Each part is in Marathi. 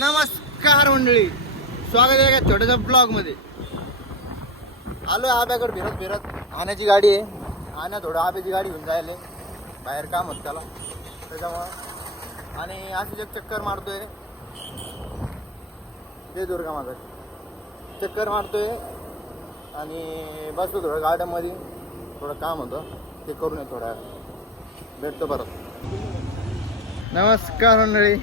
नमस्कार मंडळी, स्वागत आहे एका छोट्याशा ब्लॉग मध्ये. आलो आब्याकडे फिरत फिरत. आण्याची गाडी आहे, आण्या थोडं आब्याची गाडी घेऊन जायला बाहेर काम होत त्याला, त्याच्यामुळं. आणि अशीच एक चक्कर मारतोय, जय दुर्गा माता चक्कर मारतोय आणि बसतो थोडं गार्डनमध्ये. थोडं काम होतं ते करून ये, थोड्या भेटतो परत. नमस्कार मंडळी,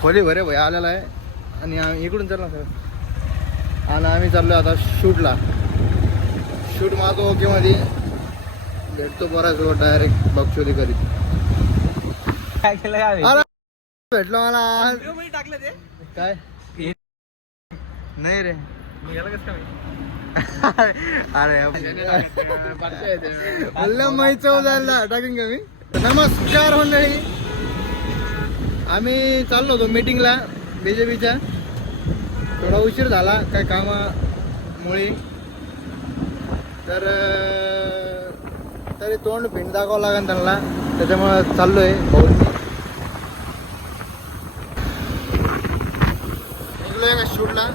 खोली भरे भाई आलेला आहे आणि आम्ही इकडून चाललो सर. आणि आम्ही चाललो आता शूटला. शूट मागो ओके मध्ये भेटतो बराच डायरेक्ट बक्षोदी करीत. काय केलं अरे भेटलो मला टाकलं ते काय नाही रे. अरे माहीत जायला टाकीन का मी. नमस्कार मंडळी, आम्ही चाललो होतो मीटिंगला BJPच्या. थोडा उशीर झाला काय कामामुळे, तर तरी तोंड भिंड दाखवावं लागेल त्यांना, त्याच्यामुळं चाललोय भाऊ. निघलोय का शूटला.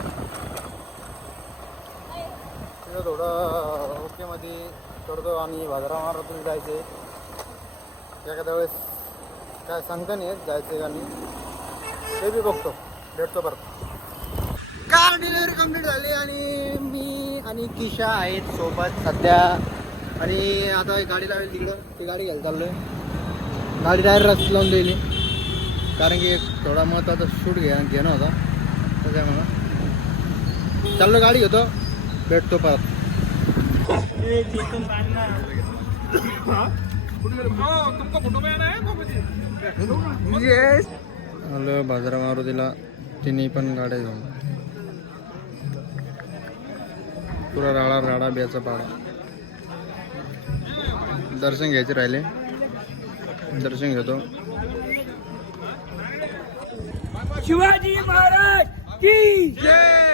तिथं थोडं ओके मध्ये करतो आणि बाजारा मारातून जायचे. एखाद्या वेळेस काय सांगता नाही येत जायचं का नाही, ते बी बघतो, भेटतो परत. कार डिलिव्हरी कंप्लीट झाली आणि मी आणि किशा आहेत सोबत सध्या. आणि आता गाडी लावेल तिकडं, ती गाडी घ्यायला चाललोय. गाडी डायरेक्ट रस्ते लावून दिली, कारण की थोडा महत्त्वाचा शूट घेणं होता, त्याच्यामुळं चाललो. गाडी घेतो, भेटतो परत. हॅलो बाजारा मारुतीला तिन्ही पण गाड्या घेऊन. पुरा राडा राडा बियाचा पाडा. दर्शन घ्यायचे राहिले, दर्शन घेतो. शिवाजी महाराज की जय.